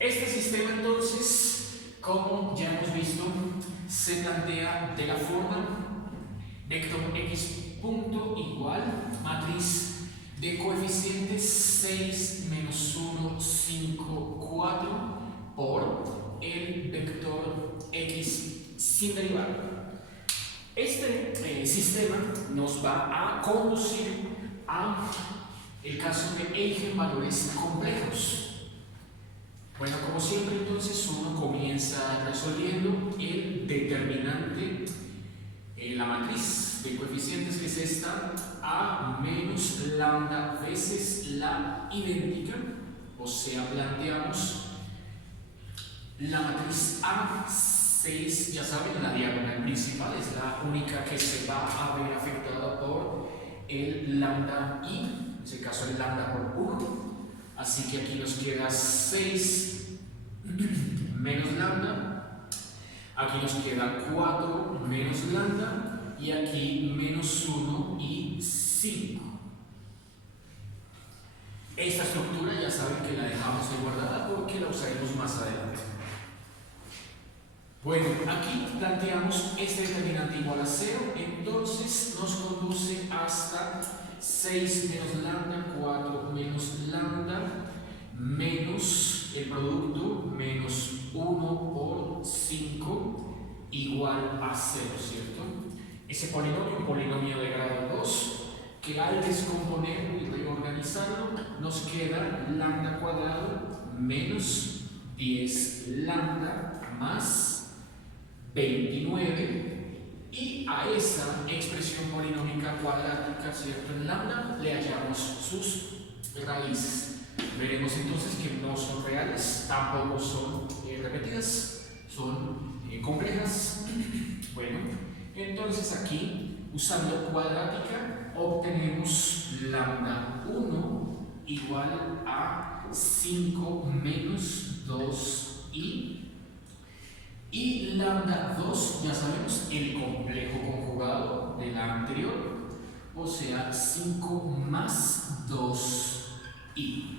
Este sistema entonces, como ya hemos visto, se plantea de la forma vector x punto igual matriz de coeficientes 6, menos 1, 5, 4 por el vector x sin derivar. Este sistema nos va a conducir a el caso de eigenvalores complejos. Bueno, como siempre, entonces uno comienza resolviendo el determinante, la matriz de coeficientes, que es esta, a menos lambda veces la idéntica, o sea, planteamos la matriz A6, ya saben, la diagonal principal es la única que se va a ver afectada por el lambda i, en este caso el lambda por 1. Así que aquí nos queda 6 menos lambda, aquí nos queda 4 menos lambda y aquí menos 1 y 5. Esta estructura ya saben que la dejamos de guardada porque la usaremos más adelante. Bueno, aquí planteamos este determinante igual a 0, entonces nos conduce hasta 6 menos lambda, 4 menos lambda, menos el producto, menos 1 por 5, igual a 0, ¿cierto? Ese polinomio, un polinomio de grado 2, que al descomponerlo y reorganizarlo, nos queda lambda cuadrado menos 10 lambda más 29, y a esa expresión polinómica cuadrática, ¿cierto?, en lambda le hallamos sus raíces. Veremos entonces que no son reales, tampoco son repetidas, son complejas. Bueno, entonces aquí, usando cuadrática, obtenemos lambda 1 igual a 5 menos 2i. Y lambda 2, ya sabemos, el complejo conjugado de la anterior, o sea, 5 más 2i.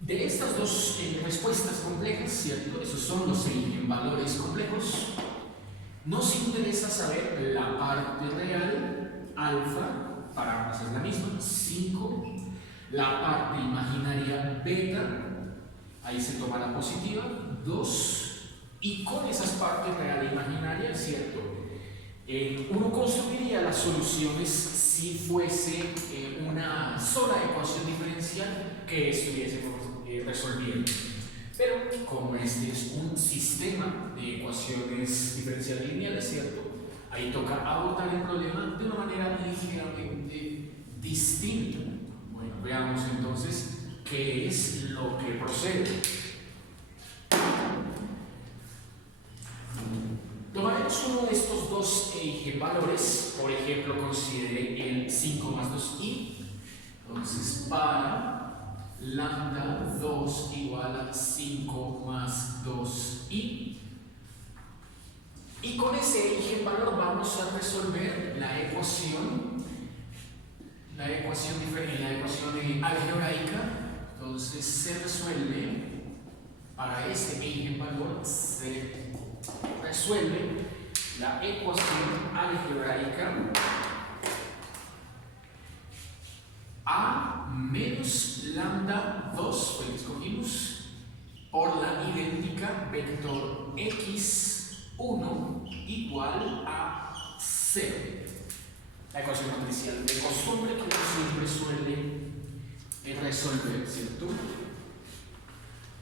De estas dos respuestas complejas, ¿cierto? Esos son los eigenvalores complejos. Nos interesa saber la parte real, alfa, para ambas es la misma, 5, la parte imaginaria beta, ahí se toma la positiva, 2, y con esas partes real e imaginaria, ¿cierto? Uno construiría las soluciones si fuese una sola ecuación diferencial que estuviésemos resolviendo. Pero como este es un sistema de ecuaciones diferenciales lineales, ¿cierto?, ahí toca abordar el problema de una manera ligeramente distinta. Bueno, veamos entonces qué es lo que procede. Tomaremos uno de estos dos eigenvalores, por ejemplo, considere el 5 más 2i. Entonces, para lambda 2 igual a 5 más 2i. Y con ese eigenvalor vamos a resolver la ecuación algebraica. Entonces se resuelve, para este eigenvalor se resuelve la ecuación algebraica a menos lambda 2, pues escogimos, por la idéntica vector x1 igual a 0. La ecuación matricial de costumbre que uno siempre suele resolver, ¿cierto?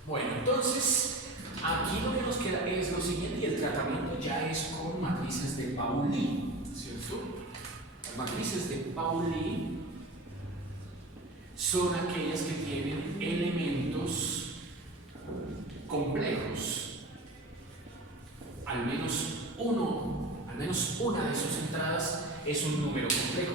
Bueno, entonces aquí lo que nos queda es lo siguiente, y el tratamiento ya es con matrices de Pauli, ¿cierto? Las matrices de Pauli son aquellas que tienen elementos complejos, al menos una de sus entradas es un número complejo.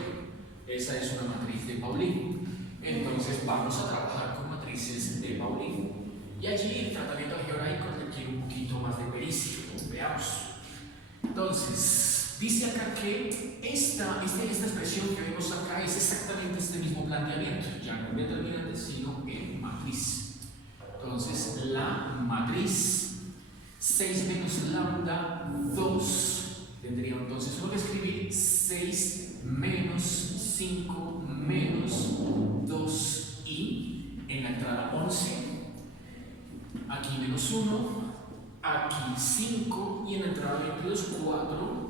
Esa es una matriz de Pauli. Entonces vamos a trabajar con matrices de Pauli, y allí el tratamiento algebraico requiere un poquito más de pericia. Veamos. Entonces, dice acá que esta expresión que vemos acá es exactamente este mismo planteamiento, ya no en determinante, sino en matriz. matriz. Entonces, la matriz 6 menos lambda 2. Tendría entonces uno que escribir 6 menos 5 menos 2i en la entrada 11. Aquí menos 1, aquí 5 y en la entrada 22, 4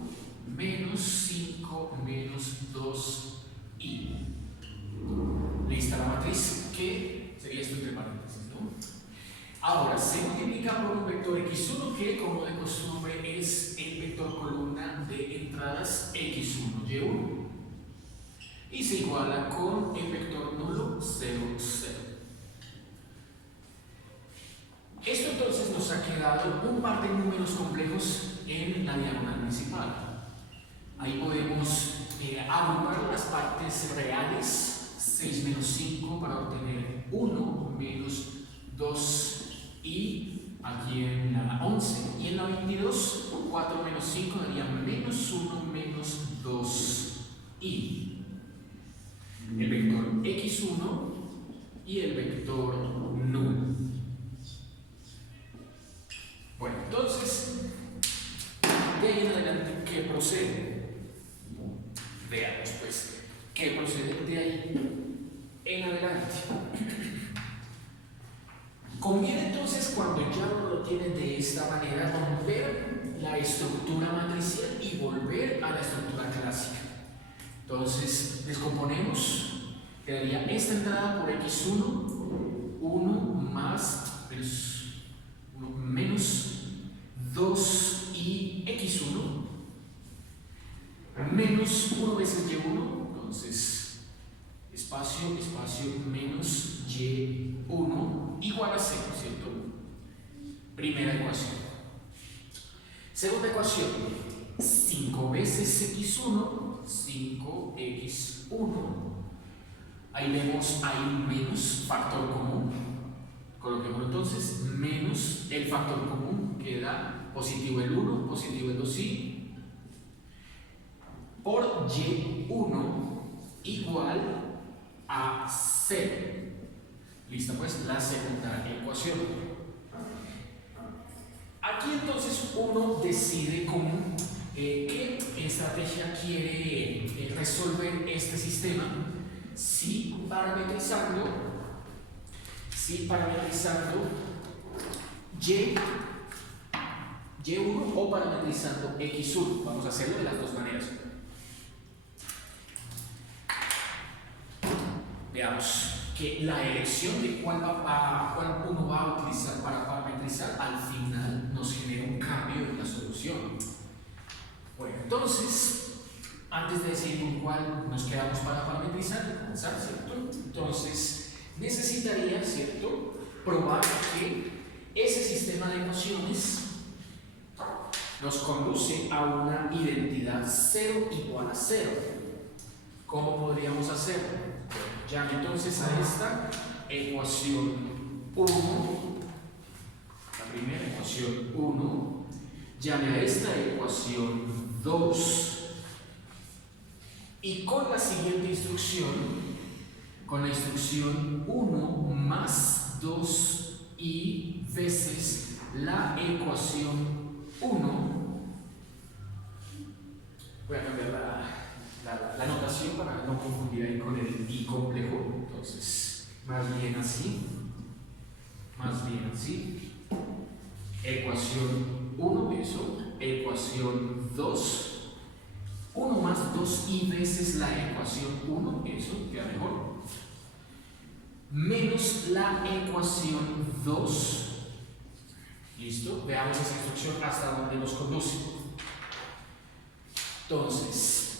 menos 5 menos 2i. Lista la matriz, que sería esto entre paréntesis, ¿no? Ahora, se multiplica por un vector x1 que, como de costumbre, es el vector columna de entradas x1, y1, y se iguala con el vector nulo 0, 0. Esto entonces nos ha quedado un par de números complejos en la diagonal principal. Ahí podemos agrupar las partes reales, 6 menos 5 para obtener 1 menos 2i aquí en la 11, y en la 22, 4 menos 5 daría menos 1 menos 2i. El vector x1 y el vector nulo. Bueno, entonces, de ahí en adelante, ¿qué procede? Veamos, pues, ¿qué procede de ahí en adelante? Conviene entonces, cuando ya uno lo tiene de esta manera, romper la estructura matricial y volver a la estructura clásica. Entonces, descomponemos, quedaría esta entrada por x1, 1 más menos 2i x1 menos 1 veces y1, entonces espacio, espacio, menos y1 igual a 0, ¿cierto? Primera ecuación. Segunda ecuación, 5 veces x1, 5x1. Ahí vemos, hay un menos factor común. Coloquemos entonces menos el factor común, que da positivo el 1, positivo el 2i, por y1 igual a 0. Lista pues la segunda ecuación. Aquí entonces uno decide con qué estrategia quiere resolver este sistema, si parametrizando y1 o parametrizando x1. Vamos a hacerlo de las dos maneras. Veamos que la elección de cuál uno va a utilizar para parametrizar al final nos genera un cambio en la solución. Bueno, entonces, antes de decidir con cuál nos quedamos para parametrizar, comenzar, ¿cierto? Entonces, necesitaría, ¿cierto?, probar que ese sistema de ecuaciones nos conduce a una identidad 0 igual a 0. ¿Cómo podríamos hacerlo? Llame entonces a esta ecuación 1, la primera ecuación 1, llame a esta ecuación 2, y con la siguiente instrucción, con la instrucción 1 más 2i veces la ecuación 1, voy a cambiar la notación para no confundir ahí con el i complejo. Entonces, más bien así, ecuación 1, eso, ecuación 2, 1 más 2i veces la ecuación 1, eso queda mejor, menos la ecuación 2. ¿Listo? Veamos esa instrucción hasta dónde nos conduce. Entonces,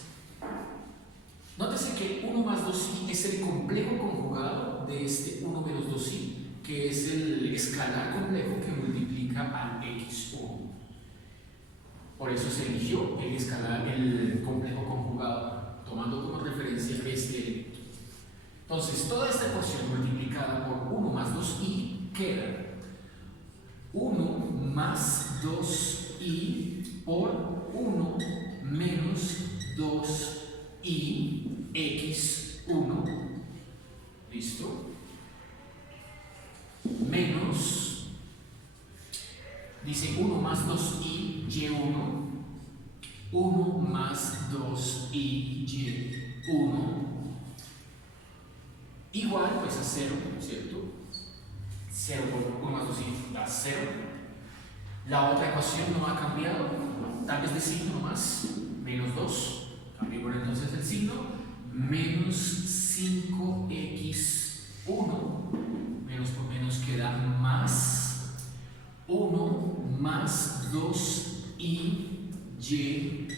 nótese que 1 más 2i es el complejo conjugado de este 1 menos 2i, que es el escalar complejo que multiplica al x1. Por eso se eligió el complejo conjugado, tomando como referencia este elemento. Entonces, toda esta ecuación multiplicada por 1 más 2i queda 1 más 2i por 1 menos 2i x1. ¿Listo? menos, dice 1 más 2i y1, 1 más 2i y1, igual pues a 0, ¿cierto? 0 por 1 más 2i da 0. La otra ecuación no ha cambiado, tal vez de signo nomás, menos 2, cambiemos entonces el signo, menos 5x1, menos por menos queda más 1 más 2i y1,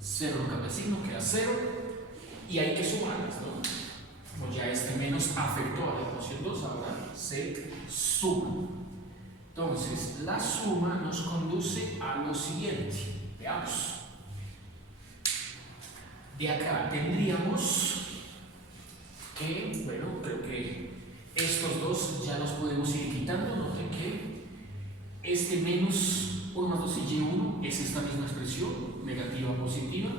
0 cambia el signo, queda 0, y hay que sumarlas, ¿no? Como ya este menos afectó a la ecuación 2, ahora se suma. Entonces, la suma nos conduce a lo siguiente. Veamos. De acá tendríamos que, bueno, creo que estos dos ya los podemos ir quitando. Noten que este menos 1 más 2 y 1 es esta misma expresión, negativa o positiva.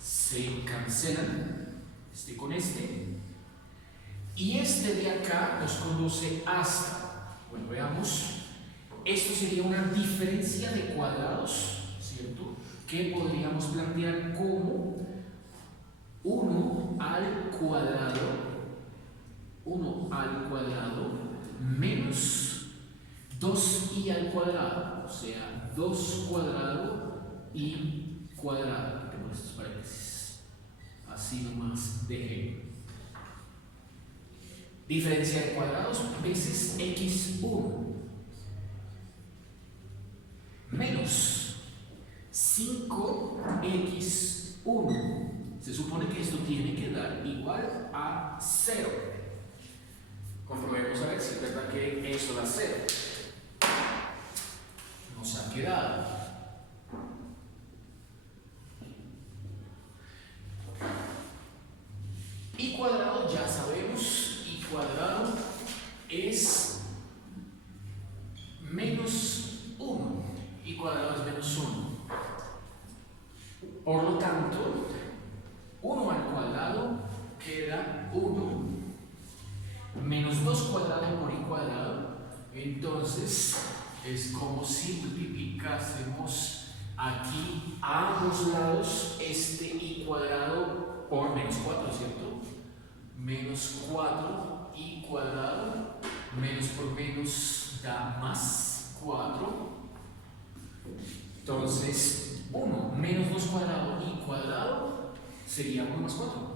Se cancelan este con este. Y este de acá nos conduce hasta, bueno, veamos, esto sería una diferencia de cuadrados, ¿cierto? Que podríamos plantear como 1 al cuadrado menos 2i al cuadrado, o sea, 2 cuadrado y cuadrado. Tengo estos paréntesis, así nomás dejé. Diferencia de cuadrados veces x1 menos 5x1. Se supone que esto tiene que dar igual a 0. Comprobemos a ver si es verdad que eso da 0. Nos ha quedado y cuadrado, ya sabemos, y cuadrado es menos 1, y cuadrado es menos 1. Por lo tanto, 1 al cuadrado queda 1, menos 2 cuadrado por i cuadrado, entonces es como si multiplicásemos aquí a ambos lados este i cuadrado por menos 4, ¿cierto? Menos 4i cuadrado, menos por menos da más 4, entonces 1 menos 2 cuadrado i cuadrado sería 1 más 4.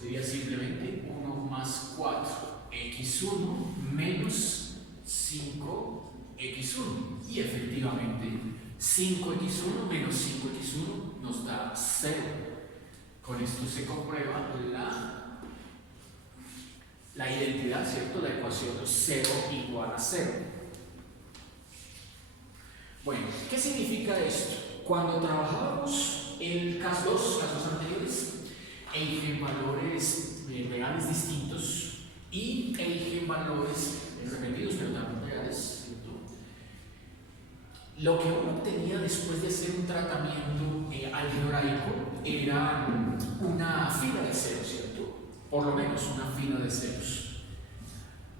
Sería simplemente 1 más 4, x1 menos 5x1. Y efectivamente, 5x1 menos 5x1 nos da 0. Con esto se comprueba la identidad, ¿cierto? La ecuación 0 igual a 0. Bueno, ¿qué significa esto? Cuando trabajábamos en casos anteriores, eigenvalores reales distintos y eigenvalores repetidos, pero también reales, ¿cierto? Lo que uno obtenía después de hacer un tratamiento algebraico era una fila de ceros, ¿cierto? Por lo menos una fila de ceros.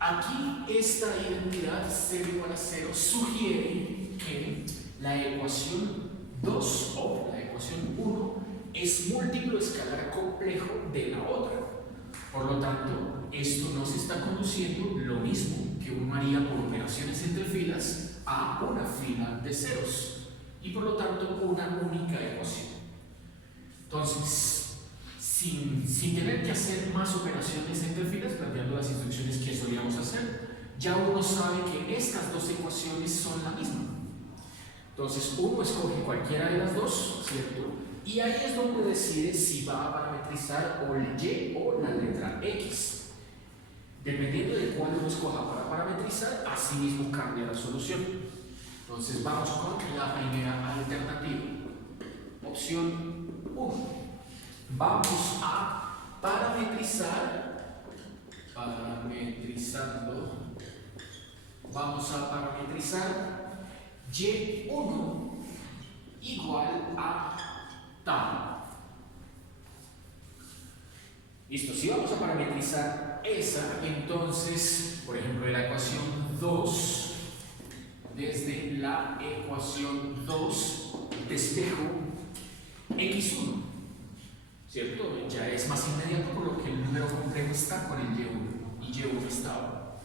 Aquí esta identidad 0 igual a 0 sugiere que la ecuación 2 o la ecuación 1 es múltiplo escalar complejo de la otra. Por lo tanto, esto nos está conduciendo lo mismo que uno haría por operaciones entre filas a una fila de ceros y por lo tanto una única ecuación. Entonces, sin tener que hacer más operaciones entre filas, planteando las instrucciones que solíamos hacer, ya uno sabe que estas dos ecuaciones son la misma. Entonces, uno escoge cualquiera de las dos, ¿cierto? Y ahí es donde decide si va a parametrizar o el y o la letra x. Dependiendo de cuál uno escoja para parametrizar, así mismo cambia la solución. Entonces vamos con la primera alternativa. Opción 1. Vamos a vamos a parametrizar y1 igual a tal. Listo, si vamos a parametrizar esa, entonces, por ejemplo, de la ecuación 2, desde la ecuación 2, despejo x1, ¿cierto? Ya es más inmediato por lo que el número complejo está con el y1, y y1 estaba.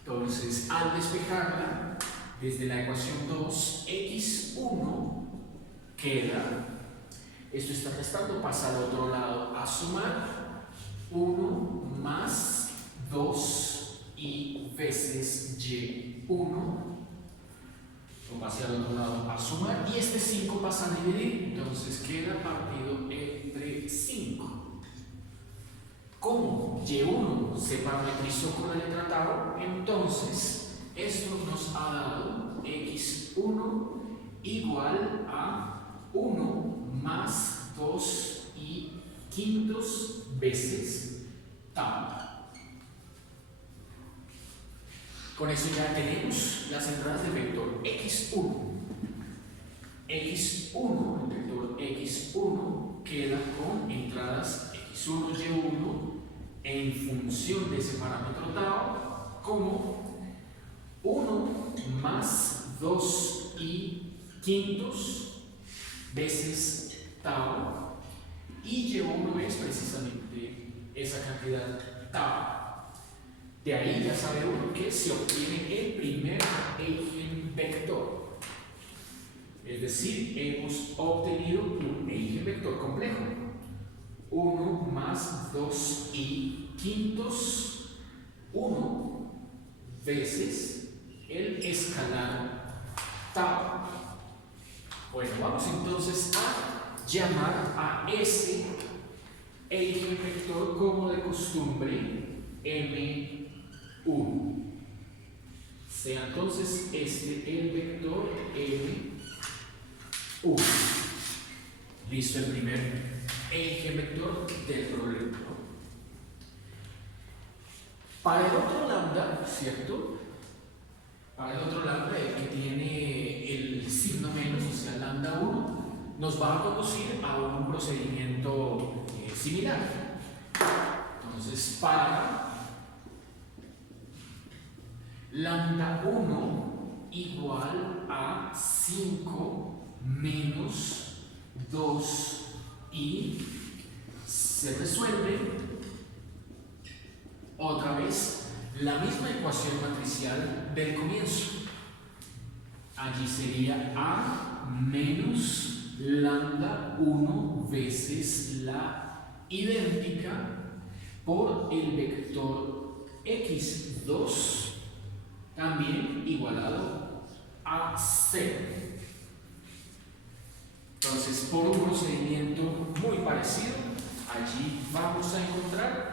Entonces, al despejarla, desde la ecuación 2, x1 queda, esto está restando, pasa al otro lado a sumar 1 más 2 y veces y1, lo pasa al otro lado a sumar, y este 5 pasa a dividir, entonces queda partido entre 5. Como y1 se parametrizó con la letra tau, entonces esto nos ha dado x1 igual a 1 más 2 y quintos veces tau. Con eso ya tenemos las entradas del vector x1. x1, el vector x1 queda con entradas x1, y1 en función de ese parámetro tau como 1 más 2 y quintos veces tau, y y1 es precisamente esa cantidad tau. De ahí ya sabe uno que se obtiene el primer eigenvector. Es decir, hemos obtenido un eigenvector complejo. 1 más 2 y quintos, 1 veces el escalar tau. Bueno, vamos entonces a llamar a ese eigenvector como de costumbre M1. Sea entonces este el vector M1. Listo, el primer eigenvector del problema. Para el otro lambda, ¿cierto? Para el otro lambda, el que tiene el signo menos, o sea, lambda 1, nos va a conducir a un procedimiento similar. Entonces, para lambda 1 igual a 5 menos 2 y se resuelve otra vez la misma ecuación matricial del comienzo. Allí sería a menos lambda 1 veces la idéntica por el vector x2 también igualado a 0. Entonces, por un procedimiento muy parecido, allí vamos a encontrar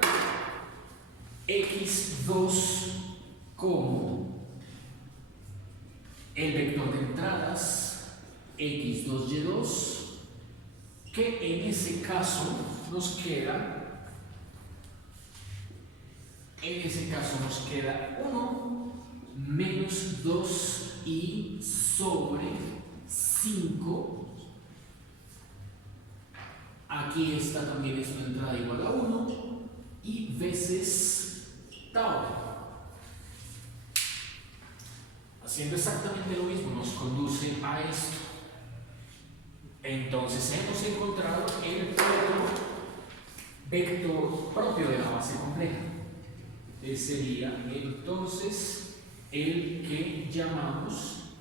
x2 como el vector de entradas x2y2, que en ese caso nos queda 1 menos 2 y sobre 5. Aquí esta también es una entrada igual a 1 y veces tau. Haciendo exactamente lo mismo nos conduce a esto. Entonces hemos encontrado el vector propio de la base compleja. Sería entonces el que llamamos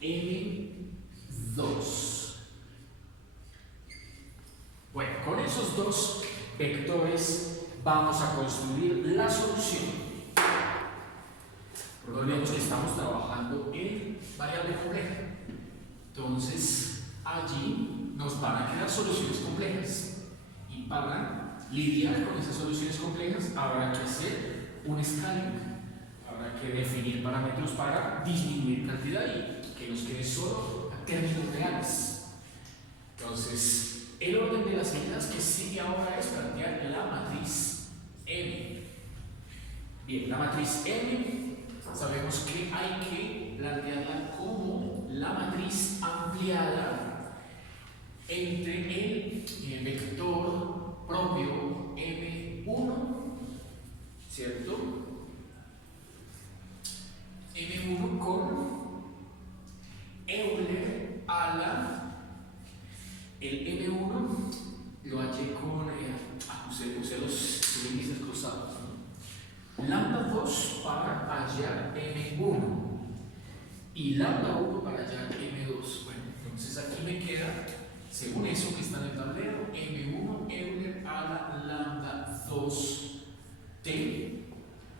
M2. Bueno, con esos dos vectores vamos a construir la solución. No olvidemos que estamos trabajando en variable compleja. Entonces, allí nos van a quedar soluciones complejas. Y para lidiar con esas soluciones complejas habrá que hacer un scaling, habrá que definir parámetros para disminuir cantidad y que nos quede solo a términos reales. Entonces, el orden de las medidas que sigue ahora es plantear la matriz M. Bien, la matriz M sabemos que hay que plantearla como la matriz ampliada entre el vector propio M ¿cierto? M1 con Euler a la, el M1 lo hallé con, usé los índices cruzados, ¿no? Lambda 2 para hallar M1 y lambda 1 para hallar M2. Bueno, entonces aquí me queda, según eso que está en el tablero, M1 Euler a la lambda 2T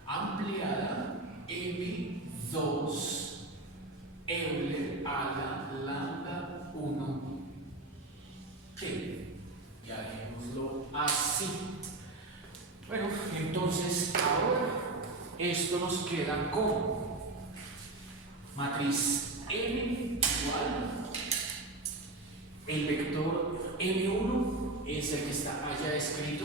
ampliada M2 Euler a la lambda 1T. Ya dejémoslo así. Bueno, entonces ahora esto nos queda como matriz M igual, el vector M1 es el que está allá escrito,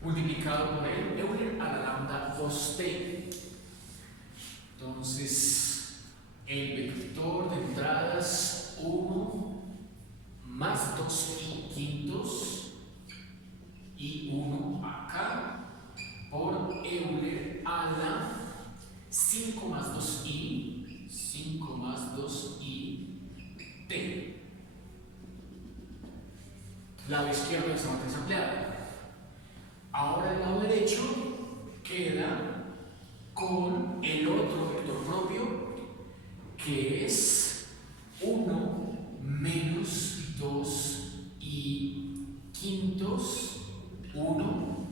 multiplicado por el Euler a la lambda 2T. Entonces, el vector de entradas 1 más 2i quintos y 1 acá por Euler a la 5 más 2i, 5 más 2i t. Lado izquierdo de esta matriz ampliada. Ahora el lado derecho queda con el otro vector propio, que es 1 menos 2i quintos, 1,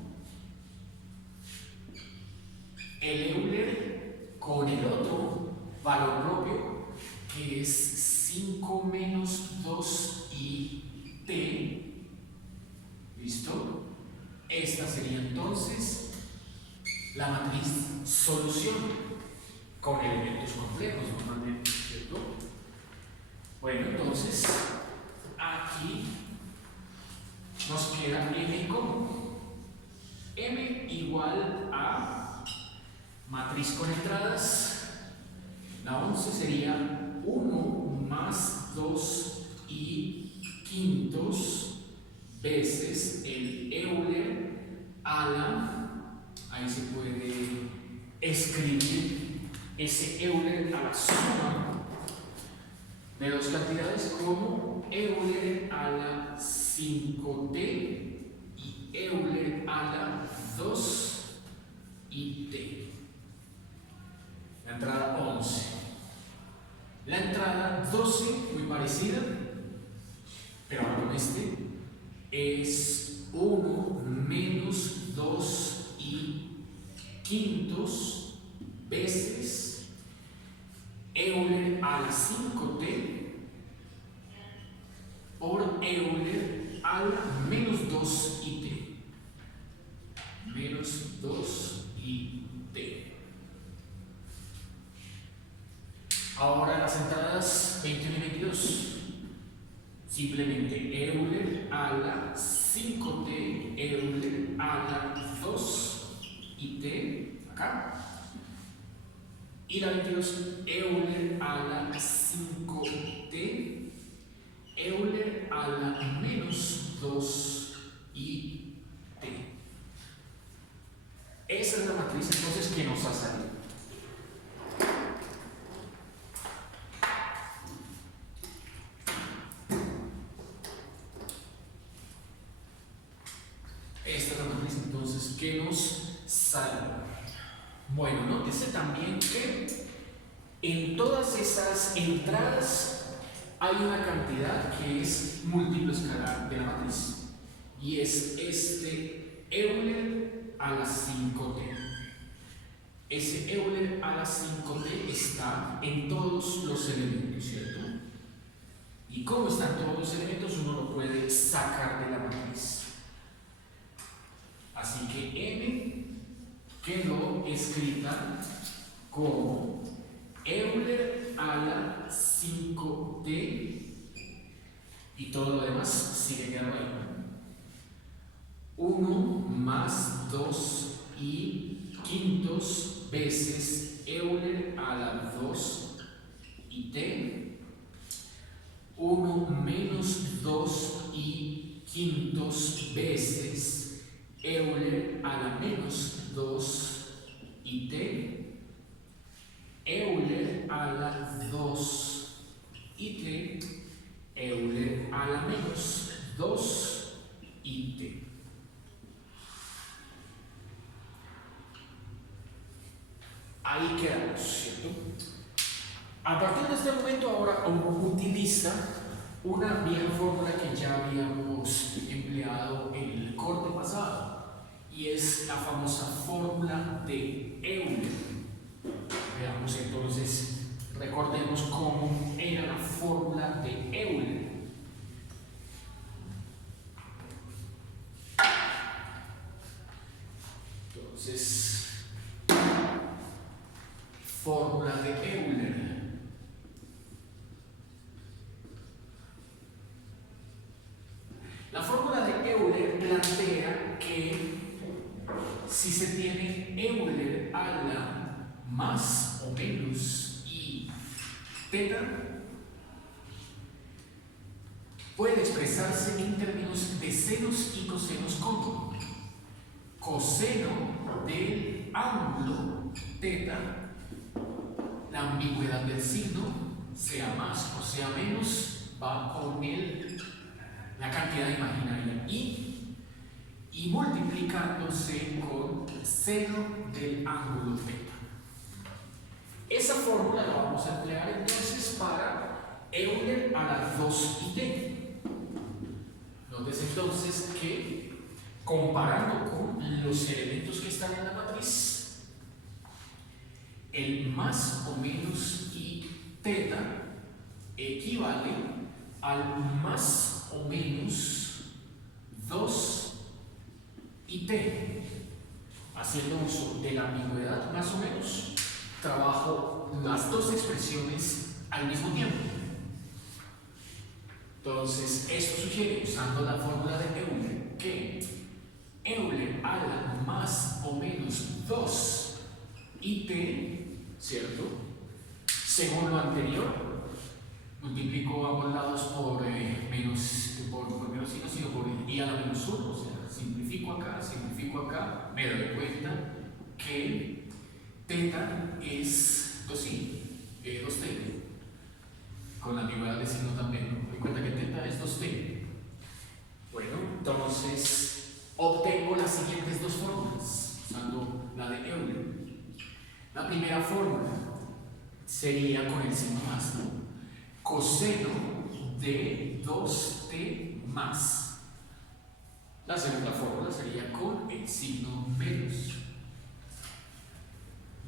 el Euler con el otro valor propio, que es 5 menos 2i t. ¿Listo? Esta sería entonces la matriz solución con elementos complejos normalmente, ¿cierto? Bueno, entonces aquí nos queda m como m igual a matriz con entradas. La 11 sería 1 más 2i quintos veces el Euler a la, ahí se puede escribir ese Euler a la suma de dos cantidades como Euler a la 5t y Euler a la 2it. La entrada 11. La entrada 12, muy parecida, pero ahora con este, es 1 menos 2i quintos veces Euler a la 5t por Euler a la menos 2it. Menos 2it. Ahora las entradas 21 y 22. Simplemente Euler a la 5t, Euler a la 2it, acá. Y la 22, Euler a la 5t, Euler a la menos 2it. Esa es la matriz entonces que nos ha salido. Que nos salva. Bueno, nótese también que en todas esas entradas hay una cantidad que es múltiplo escalar de la matriz y es este Euler a la 5t. Ese Euler a la 5t está en todos los elementos, ¿cierto? Y como están todos los elementos, uno lo puede sacar de la matriz. Así que M quedó escrita como Euler a la 5t y todo lo demás sigue quedando ahí. 1 más 2i quintos veces Euler a la 2it. 1 menos 2i quintos veces Euler a a la menos 2 y t, Euler a la 2 y t, Euler a la menos 2 y t. Ahí quedamos, ¿cierto? A partir de este momento ahora utiliza una vieja fórmula que ya habíamos empleado en el corte pasado y es la famosa fórmula de Euler. Veamos entonces, recordemos cómo era la fórmula de Euler. Entonces, fórmula de Euler. La fórmula de Euler plantea que si se tiene Euler a la más o menos y teta, puede expresarse en términos de senos y cosenos como coseno del ángulo teta, la ambigüedad del signo, sea más o sea menos, va con la cantidad imaginaria y multiplicándose con seno del ángulo θ. Esa fórmula la vamos a emplear entonces para Euler a la 2 y t. Notes entonces que comparando con los elementos que están en la matriz, el más o menos y θ equivale al más o menos 2 y t. Haciendo uso de la ambigüedad más o menos, trabajo las dos expresiones al mismo tiempo. Entonces, esto sugiere, usando la fórmula de Euler, que Euler a la más o menos 2 y t, ¿cierto? Según lo anterior, multiplico ambos lados por menos signo, sino por i a la menos 1, o sea, simplifico acá, me doy cuenta que θ es 2t, con la ambigüedad de signo también, ¿no? Me doy cuenta que θ es 2t. Bueno, entonces obtengo las siguientes dos fórmulas, usando la de Euler. La primera fórmula sería con el signo más, ¿no? Coseno de 2t más. La segunda fórmula sería con el signo menos.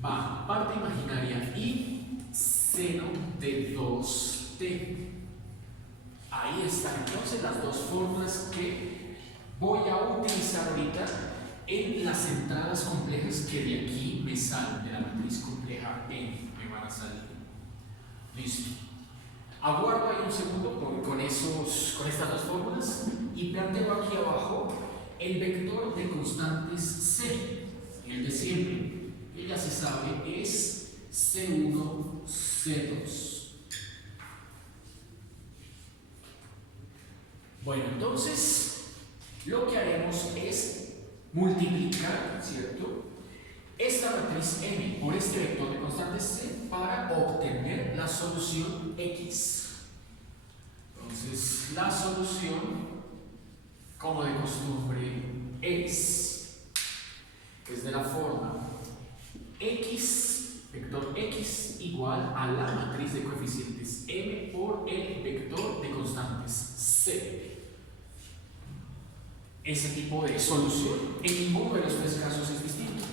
Va parte imaginaria y seno de 2t. Ahí están entonces las dos fórmulas que voy a utilizar ahorita en las entradas complejas que de aquí me salen, de la matriz compleja N, me van a salir. Listo. Aguardo ahí un segundo con estas dos fórmulas y planteo aquí abajo el vector de constantes C, el de siempre, que ya se sabe es C1, C2. Bueno, entonces lo que haremos es multiplicar, ¿cierto?, esta matriz M por este vector de constantes C para obtener la solución X. Entonces, la solución, como de costumbre, es de la forma X, vector X igual a la matriz de coeficientes M por el vector de constantes C. Ese tipo de solución en ninguno de los tres casos es distinto.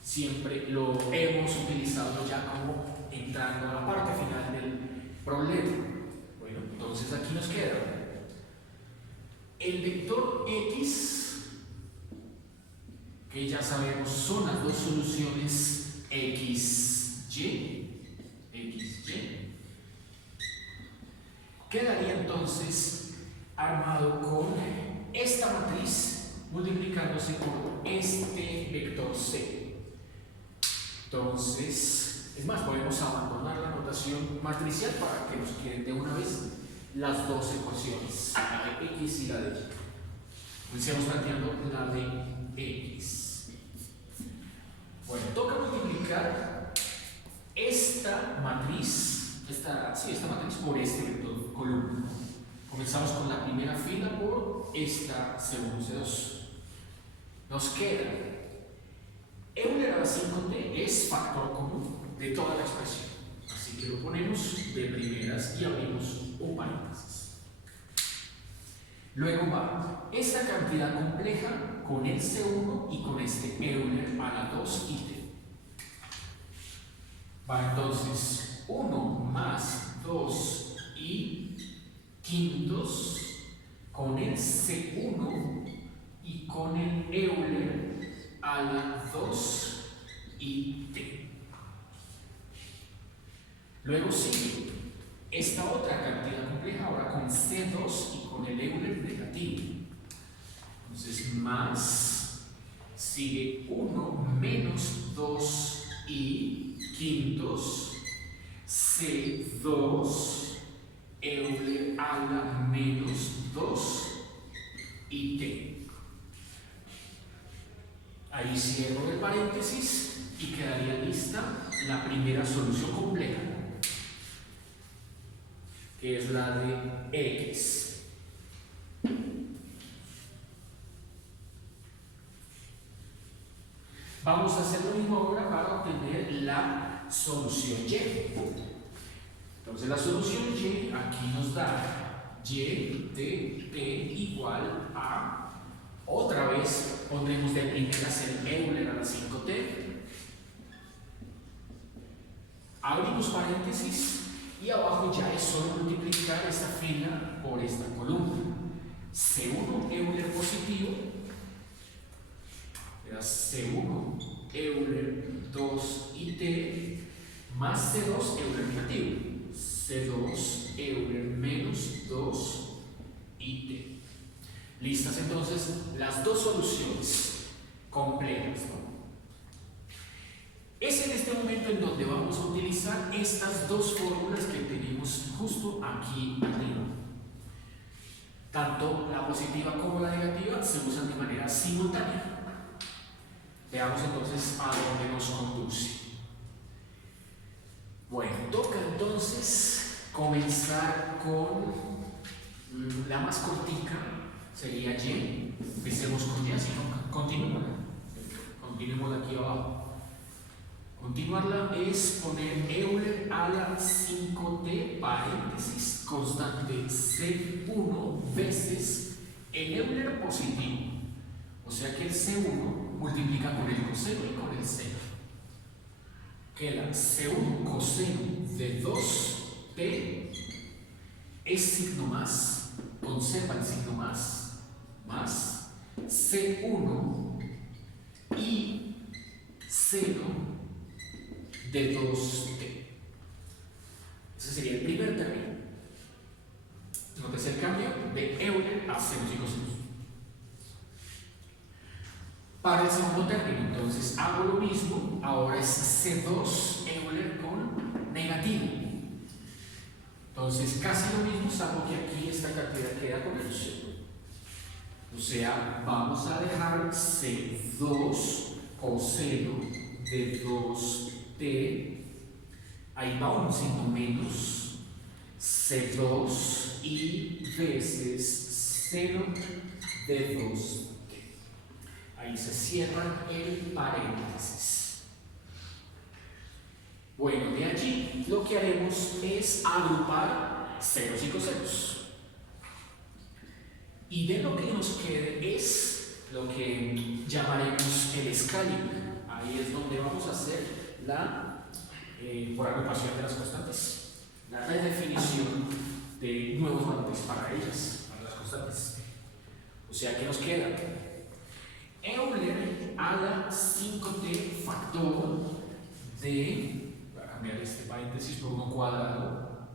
Siempre lo hemos utilizado ya como entrando a la parte final del problema. Bueno, entonces aquí nos queda el vector X, que ya sabemos son las dos soluciones XY, quedaría entonces armado con esta matriz multiplicándose por este vector C. Entonces, es más, podemos abandonar la notación matricial para que nos queden de una vez las dos ecuaciones, la de X y la de Y. Comencemos planteando la de x. Bueno, toca multiplicar esta matriz por este vector columna. Comenzamos con la primera fila por esta C1, C2. Nos queda Euler a la 5t es factor común de toda la expresión. Así que lo ponemos de primeras y abrimos un paréntesis. Luego va esta cantidad compleja con el C1 y con este Euler a la 2 y t. Va entonces 1 más 2 y quintos con el C1 y con el Euler a la 2 y t. Luego sigue esta otra cantidad compleja ahora con C2 y con el Euler negativo. Entonces más sigue 1 menos 2 y quintos C2 Euler a la menos 2 y t. Ahí cierro el paréntesis y quedaría lista la primera solución compleja, que es la de x. Vamos a hacer lo mismo ahora para obtener la solución y. Entonces la solución y aquí nos da y de t igual a, otra vez pondremos de primeras el Euler a la 5t, abrimos paréntesis y abajo ya es solo multiplicar esta fila por esta columna. C1 Euler positivo, C1 Euler 2 y t más C2 Euler negativo, C2 Euler menos 2 y t. Listas entonces las dos soluciones completas, ¿no? Es en este momento en donde vamos a utilizar estas dos fórmulas que tenemos justo aquí arriba. Tanto la positiva como la negativa se usan de manera simultánea. Veamos entonces a dónde nos conduce. Bueno, toca entonces comenzar con la más cortica, sería y. Empecemos con y, así no, continuemos aquí abajo. Continuarla es poner Euler a la 5t paréntesis constante C1 veces el Euler positivo. O sea que el C1 multiplica con el coseno y con el seno. Queda C1 coseno de 2t es signo más, conserva el signo más C1 y seno de 2t. Ese sería el primer término. Notes el cambio de Euler a senos y cosenos. Para el segundo término, entonces hago lo mismo, ahora es C2 Euler con negativo. Entonces casi lo mismo, salvo que aquí esta cantidad queda con el seno. O sea, vamos a dejar C2 coseno de 2t, ahí va un signo menos, C2 y veces seno de 2t. Ahí se cierra el paréntesis. Bueno, de allí lo que haremos es agrupar senos y cosenos. Y de lo que nos quede es lo que llamaremos el scaling. Ahí es donde vamos a hacer la, por agrupación de las constantes, la redefinición de nuevos valores para ellas, para las constantes. O sea que nos queda Euler a la 5t factor de, voy a cambiar este paréntesis por uno cuadrado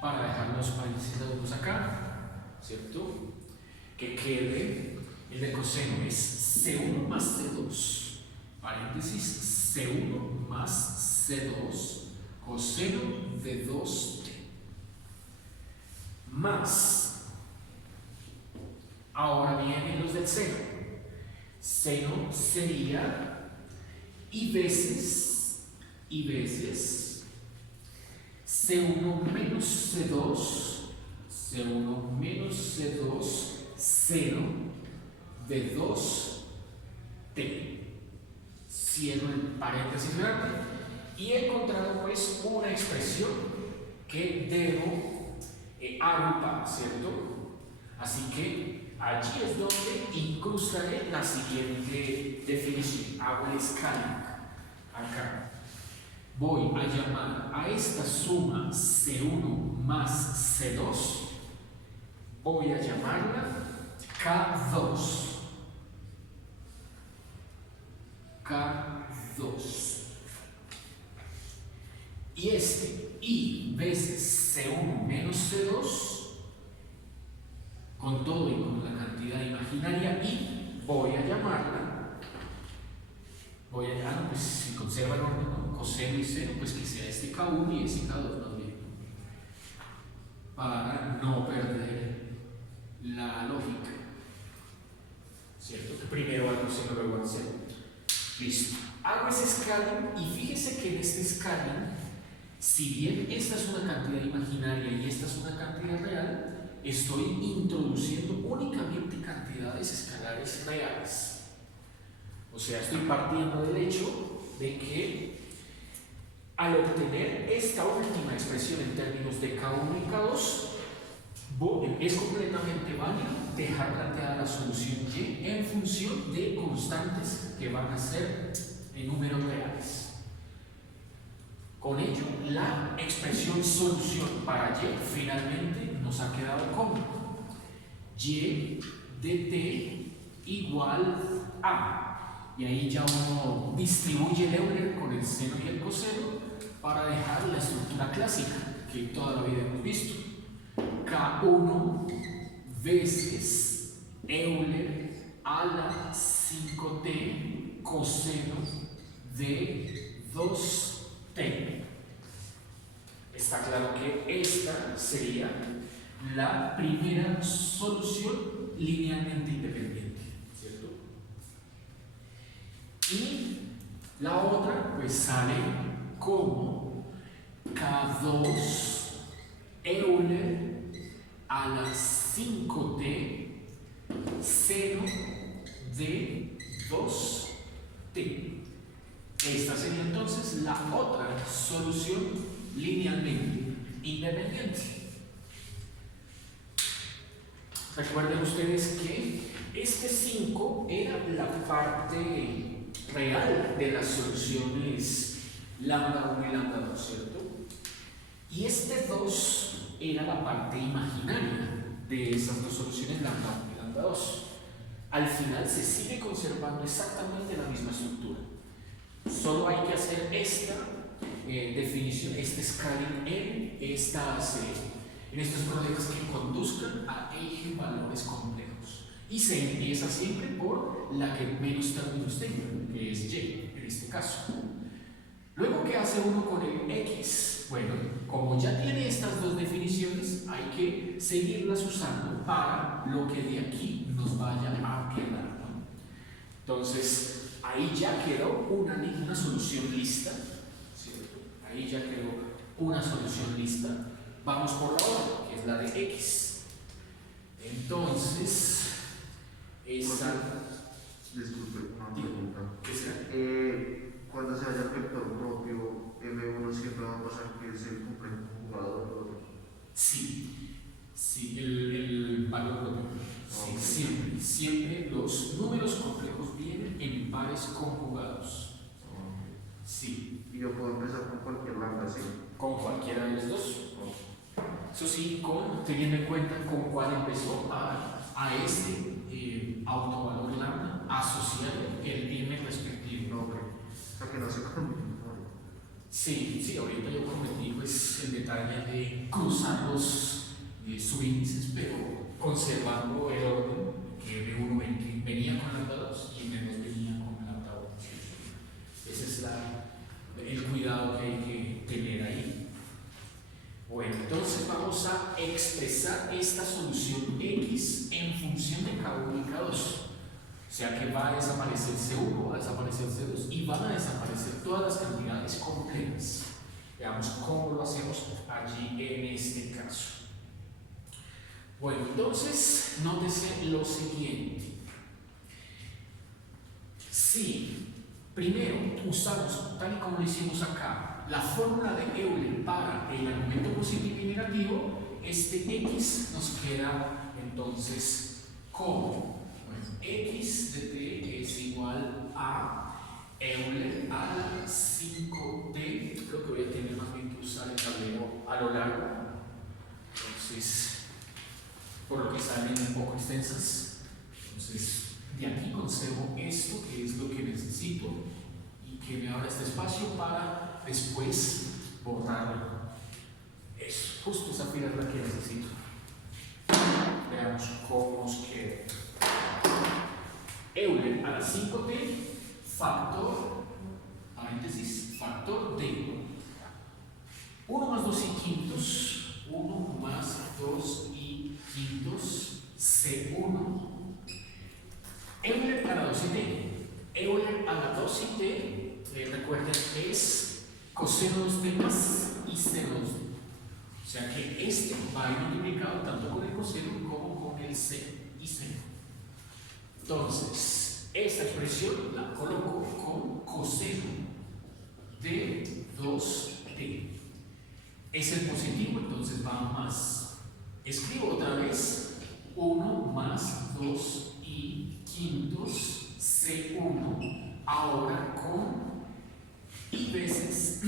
para dejar los paréntesis de dos acá, ¿cierto? Que quede el de coseno es C1 más C2, paréntesis C1 más C2 coseno de 2t más, Ahora vienen los del seno. Seno sería y veces C1 menos C2, C1 menos C2, seno de 2t. Cierro el paréntesis grande y he encontrado pues una expresión que debo agrupar, ¿cierto? Así que allí es donde incrustaré la siguiente definición. Hago el scaling acá. Voy a llamar a esta suma C1 más C2, voy a llamarla K2. K2. Y este I veces C1 menos C2, con todo y con la cantidad imaginaria I, voy a llamarla, pues si conserva el orden, ¿no? Coseno y seno, pues que sea este K1 y ese K2 más bien, para no perder la lógica, ¿cierto? Que primero al coseno, luego al seno. Listo. Hago ese scaling y fíjese que en este scaling, si bien esta es una cantidad imaginaria y esta es una cantidad real, estoy introduciendo únicamente cantidades escalares reales. O sea, estoy partiendo del hecho de que al obtener esta última expresión en términos de K1 y K2, es completamente válido dejar planteada la solución Y en función de constantes que van a ser en números reales. Con ello, la expresión solución para Y finalmente nos ha quedado como Y de t igual a. Y ahí ya uno distribuye el Euler con el seno y el coseno para dejar la estructura clásica que toda la vida hemos visto. K1 veces Euler a la 5t coseno de 2t. Está claro que esta sería la primera solución linealmente independiente, ¿cierto? Y la otra pues sale como K2 Euler a la 5t seno de 2t. Esta sería entonces la otra solución linealmente independiente. Recuerden ustedes que este 5 era la parte real de las soluciones lambda 1 y lambda 2, ¿cierto? Y este 2 era la parte imaginaria de esas dos soluciones lambda 1 y lambda 2. Al final se sigue conservando exactamente la misma estructura. Solo hay que hacer esta definición, este scaling en estos problemas que conduzcan a eigenvalores complejos. Y se empieza siempre por la que menos términos tenga, que es Y en este caso. Luego, ¿qué hace uno con el X? Bueno, como ya tiene estas dos definiciones, hay que seguirlas usando para lo que de aquí nos vaya a quedar, ¿no? Entonces, ahí ya quedó una solución lista, ¿cierto? Ahí ya quedó una solución lista. Vamos por la otra, que es la de X. Entonces, esa... Disculpe, una pregunta. ¿Qué será? Cuando se haya el vector propio, M1 siempre va a pasar que es el complejo conjugado. Sí, el valor propio. Sí, Okay. siempre los números complejos vienen en pares conjugados. Sí. Y yo puedo empezar con cualquier lambda, ¿sí? Con cualquiera de los dos. Eso sí, teniendo en cuenta con cuál empezó a este autovalor lambda asociado el m respectivo. No, okay. O sea que no se combina. Sí, ahorita yo cometí pues el detalle de cruzar los subíndices, pero conservando el orden que M1 venía con lambda 2 y M2 venía con lambda 1. Ese es el cuidado que hay que tener ahí. Bueno, entonces vamos a expresar esta solución X en función de K1 O sea que va a desaparecer C1, va a desaparecer C2 y van a desaparecer todas las cantidades complejas. Veamos cómo lo hacemos allí en este caso. Bueno, entonces, nótese lo siguiente. Si primero usamos, tal y como lo hicimos acá, la fórmula de Euler para el argumento positivo y negativo, este X nos queda entonces como X de t es igual a Euler al 5t. Creo que voy a tener más bien que usar el tablero a lo largo. Entonces, por lo que salen un poco extensas. Entonces, de aquí conservo esto, que es lo que necesito, y que me abra este espacio para después borrarlo. Eso, justo esa fila es la que necesito. Veamos cómo nos queda. Euler a la 5t, factor, paréntesis, factor de 1 más 2 y quintos, 1 más 2 y quintos, C1. Euler a la 2 y t. Euler a la 2 y t, recuerden, es coseno 2t más y seno 2t. O sea que este va a ir multiplicado tanto con el coseno como con el seno y seno. Entonces, esta expresión la coloco con coseno de 2t. Es el positivo, entonces va más. Escribo otra vez 1 más 2 y quintos C1, ahora con y veces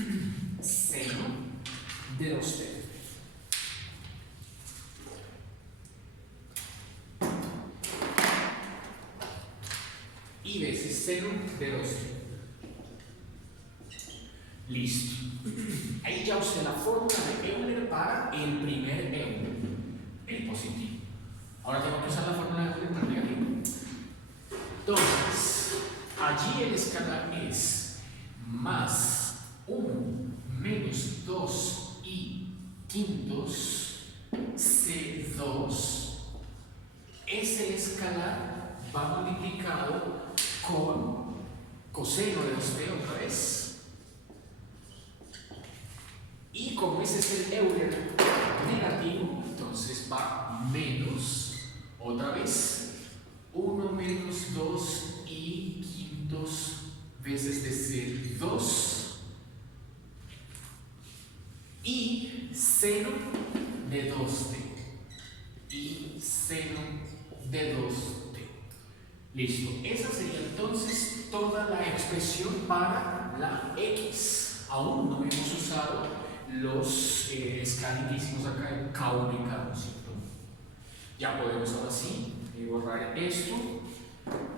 seno de 2t. Y veces seno de 2t. Listo. Ahí ya usé la fórmula de Euler para el primer Euler, el positivo. Ahora tengo que usar la fórmula de Euler para el negativo. Entonces, allí el escalar es más 1 menos 2 y quintos C2. Ese escalar va multiplicado con coseno de 2t otra vez. Y como ese es el Euler negativo, entonces va menos, otra vez, 1 menos 2 y quintos veces de C2 y seno de 2t. Y seno de 2t. Listo. Esa sería entonces toda la expresión para la X. Aún no hemos usado los scaling que hicimos acá en K1 y K2, ¿cierto? Ya podemos ahora sí borrar esto,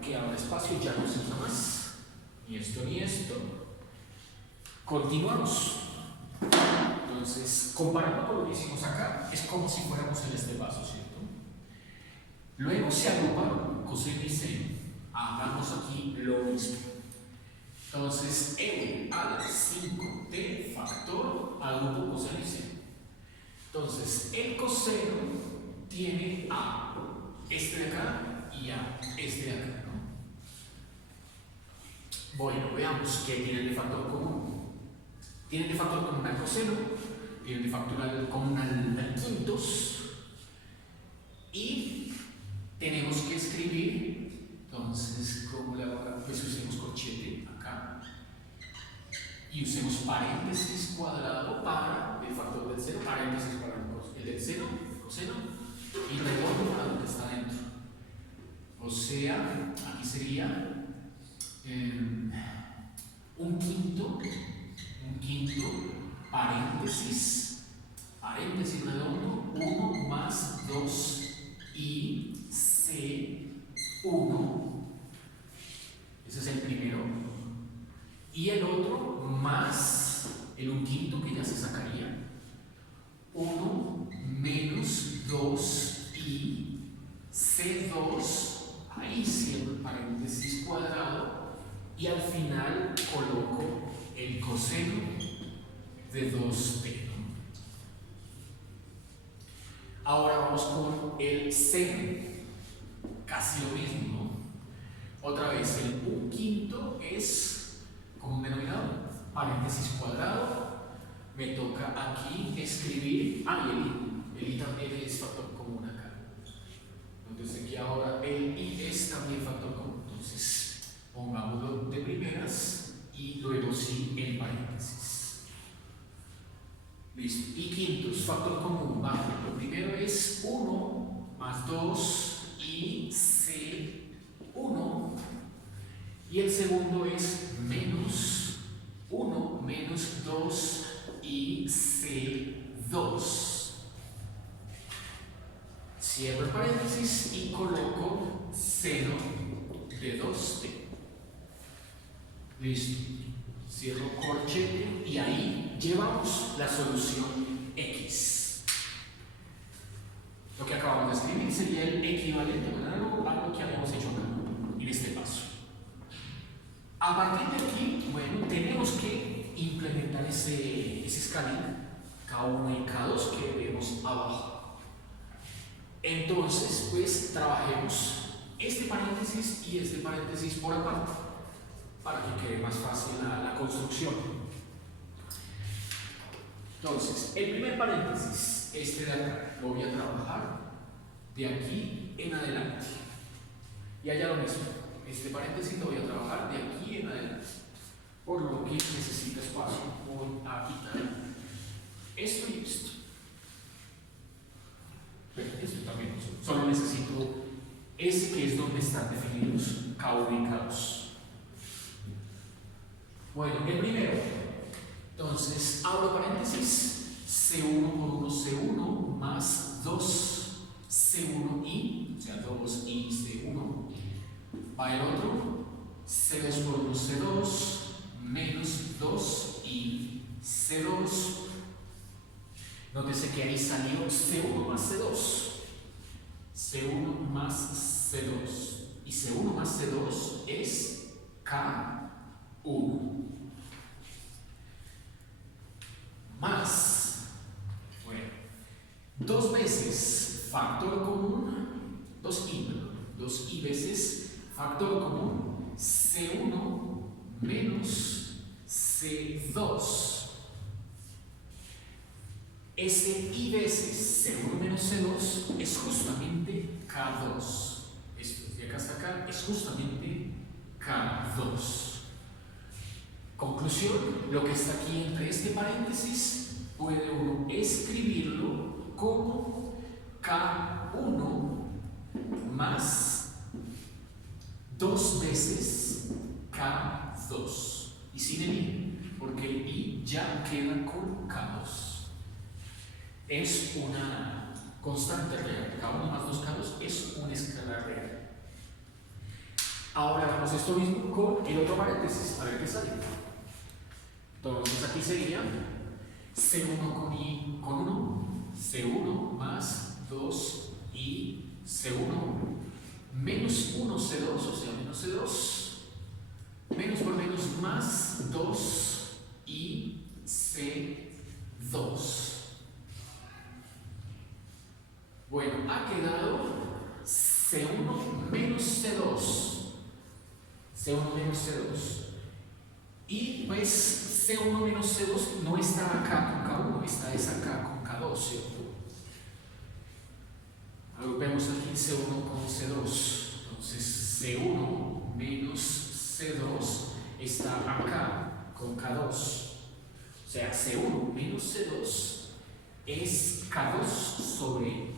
que ahora espacio ya no se usa más, ni esto ni esto. Continuamos. Entonces, comparando con lo que hicimos acá, es como si fuéramos en este paso, ¿cierto? Luego se agrupan coseno y seno. Hagamos aquí lo mismo. Entonces, Euler a la 5t factor agrupo coseno y seno. Entonces, el coseno tiene a este de acá y a este de acá, ¿no? Bueno, veamos qué tienen de factor común. Tienen de factor común al coseno, tienen de factor común al quintos, y tenemos que escribir, entonces, ¿cómo le hago acá? Pues usemos corchete acá y usemos paréntesis cuadrado para el factor del seno, paréntesis para el del seno, el coseno, y redondo para lo que está dentro. O sea, aquí sería un quinto, paréntesis redondo, 1 más 2 y C1. Ese es el primero. Y el otro más el un quinto, que ya se sacaría. 1 menos 2 y C2. Ahí cierro el paréntesis cuadrado y al final coloco el coseno de 2t. Ahora vamos con el seno, casi lo mismo, ¿no? vez el 1/5 es como un denominador, paréntesis cuadrado. Me toca aquí escribir, y el i también es factor común acá. Entonces aquí ahora el i es también factor común. Entonces pongámoslo de primeras y luego sí en paréntesis. Listo. Y quintos, factor común. Vale, lo primero es 1 más 2 y C1. Y el segundo es menos 1 menos 2 y C2. Cierro el paréntesis y coloco seno de 2t. Listo. Cierro corchete y ahí llevamos la solución X. Lo que acabamos de escribir sería el equivalente a lo que habíamos hecho acá, en este paso. A partir de aquí, bueno, tenemos que implementar ese scaling K1 y K2 que vemos abajo. Entonces, pues trabajemos este paréntesis y este paréntesis por aparte para que quede más fácil la construcción. Entonces, el primer paréntesis, este de acá, lo voy a trabajar de aquí en adelante. Y allá lo mismo, este paréntesis lo voy a trabajar de aquí en adelante. Por lo que necesito espacio, voy a quitar esto y esto. Bueno, esto también, solo necesito ese que es donde están definidos K1 y K2. Bueno, el primero, entonces abro paréntesis, C1 por 1 C1 más 2 C1i, o sea 2i C1, va el otro, C2 por 1 C2 menos 2i C2. Nótese que ahí salió C1 más C2, C1 más C2, y C1 más C2 es K1. Más, bueno, 2 veces factor común, 2i veces factor común, C1 menos C2. Ese i veces C1 menos C2 es justamente K2. Esto de acá hasta acá es justamente K2. Conclusión, lo que está aquí entre este paréntesis puede uno escribirlo como K1 más 2 veces K2. Y sin el i, porque el i ya queda con K2. Es una constante real. K1 más 2K2 es una escala real. Ahora hagamos esto mismo con el otro paréntesis, a ver qué sale. Entonces aquí sería C1 con i con 1, C1 más 2 i C1 menos 1 C2, o sea menos C2, menos por menos más 2 i C2. Bueno, ha quedado C1 menos C2. C1 menos C2. Y pues C1 menos C2 no está acá con K1, está acá con K2, ¿cierto? Agrupemos aquí C1 con C2. Entonces C1 menos C2 está acá con K2. O sea, C1 menos C2 es K2 sobre,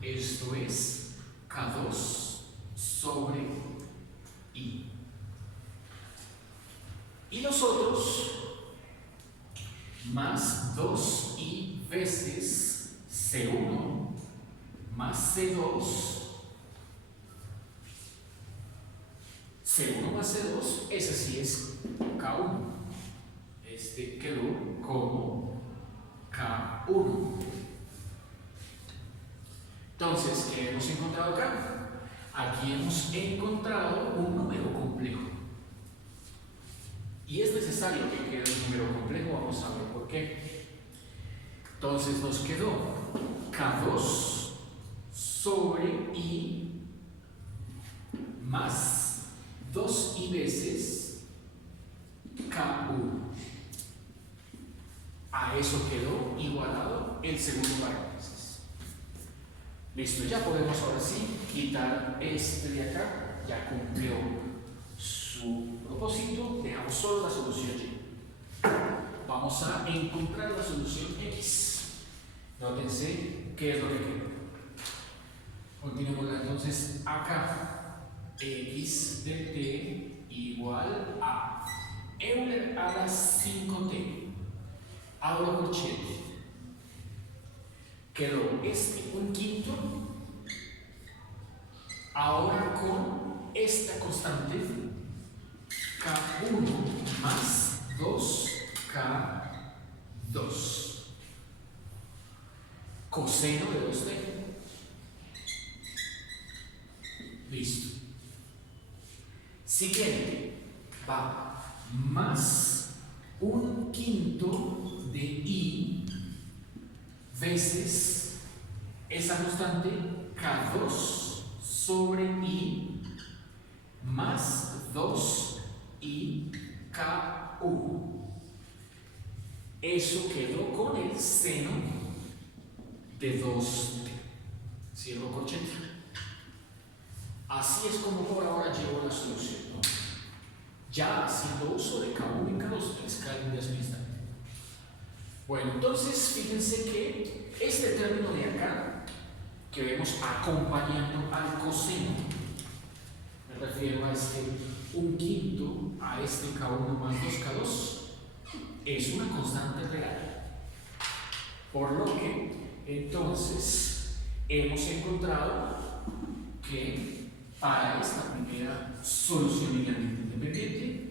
esto es K2 sobre I. Y los otros, más 2i veces C1 más C2, C1 más C2, ese sí es K1. Este quedó como K1. Entonces, ¿qué hemos encontrado acá? Aquí hemos encontrado un número complejo. Y es necesario que quede un número complejo, vamos a ver por qué. Entonces nos quedó K2 sobre I más 2i veces K1. A eso quedó igualado el segundo paréntesis. Listo, ya podemos ahora sí quitar este de acá. Ya cumplió su propósito. Dejamos solo la solución y. Vamos a encontrar la solución x. Nótense qué es lo que queda. Continuemos entonces acá. X de t igual a Euler a la 5t. Abro corchete. Quedó este un quinto. Ahora con esta constante K1 más 2K2. Coseno de 2t. Listo. Siguiente. Va más un quinto de i veces esa constante K2 sobre i más 2i K1. Eso quedó con el seno de 2t. Cierro corchete. Así es como por ahora llevo la solución, ¿no? Ya haciendo uso de K1 y K2, es cada instante. Bueno, entonces fíjense que este término de acá, que vemos acompañando al coseno, me refiero a este un quinto, a este K1 más 2K2, es una constante real. Por lo que, entonces, hemos encontrado que para esta primera solución linealmente independiente,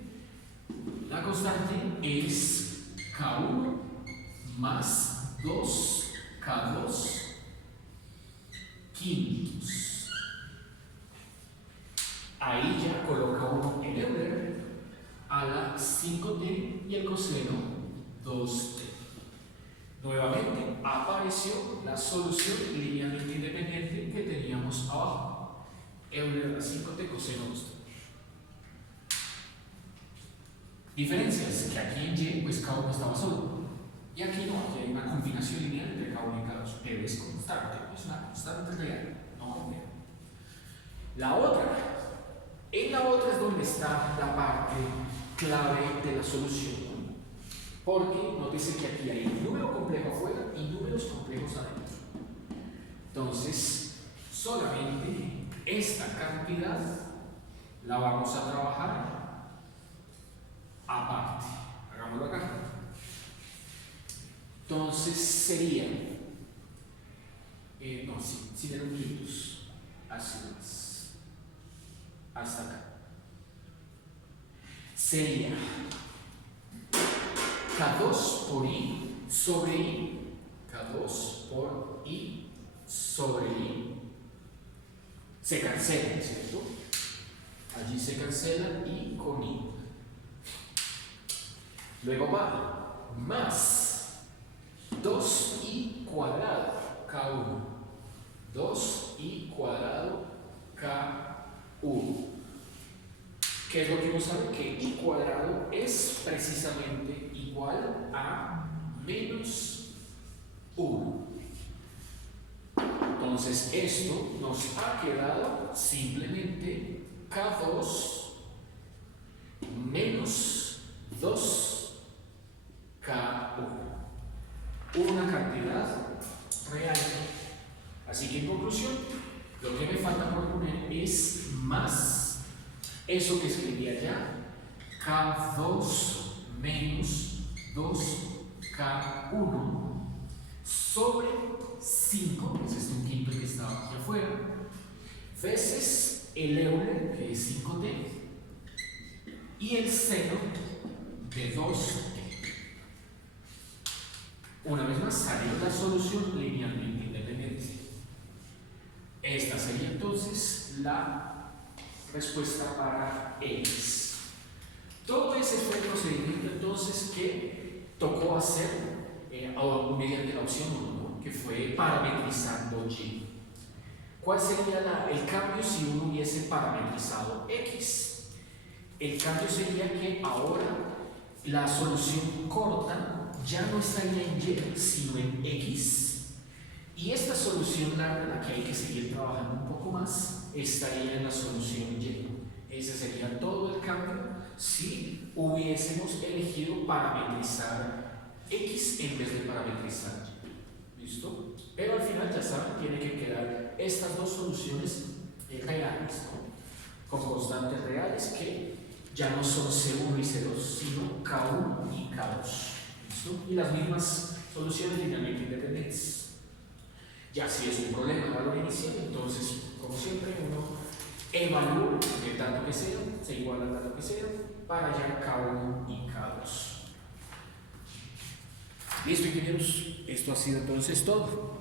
la constante es K1 más 2K2 quintos. Ahí ya coloca uno el Euler a la 5t y el coseno 2t. Nuevamente apareció la solución linealmente independiente que teníamos abajo. Euler a la 5t coseno 2t. Diferencias, que aquí en y pues K1 estaba solo. Y aquí no, aquí hay una combinación lineal entre K1 y K2, pero es constante, es una constante real, no compleja. La otra, en la otra es donde está la parte clave de la solución. Porque nótese que aquí hay un número complejo afuera y números complejos adentro. Entonces, solamente esta cantidad la vamos a trabajar aparte. Hagámoslo acá. Entonces sería, sin eruditos, así más, hasta acá. Sería K2 por I sobre I, K2 por I sobre I. Se cancelan, ¿cierto? Allí se cancela I con I. Luego va más 2i cuadrado K1, 2i cuadrado K1. ¿Qué es lo que uno sabe? Que i cuadrado es precisamente igual a menos 1. Entonces esto nos ha quedado simplemente K2 menos 2K1. Una cantidad real. Así que en conclusión, lo que me falta por poner es más eso que escribí allá, K2 menos 2K1 sobre 5, que es este un quinto que estaba aquí afuera, veces el Euler, que es 5t, y el seno de 2t. Una vez más, salió la solución linealmente independiente. Esta sería entonces la respuesta para X. Todo ese fue el procedimiento entonces que tocó hacer mediante la opción 1, ¿no? Que fue parametrizando Y. ¿Cuál sería el cambio si uno hubiese parametrizado X? El cambio sería que ahora la solución corta ya no estaría en Y, sino en X. Y esta solución larga, en la que hay que seguir trabajando un poco más, estaría en la solución Y. Ese sería todo el cambio si hubiésemos elegido parametrizar X en vez de parametrizar Y. ¿Listo? Pero al final, ya saben, tiene que quedar estas dos soluciones reales, ¿no? Con constantes reales que ya no son C1 y C2, sino K1 y K2. ¿Listo? Y las mismas soluciones linealmente independientes. Ya si es un problema de valor inicial, entonces, como siempre, uno evalúa el dato que sea, se iguala al dato que sea, para hallar K1 y K2. Listo, ingenieros, esto ha sido entonces todo.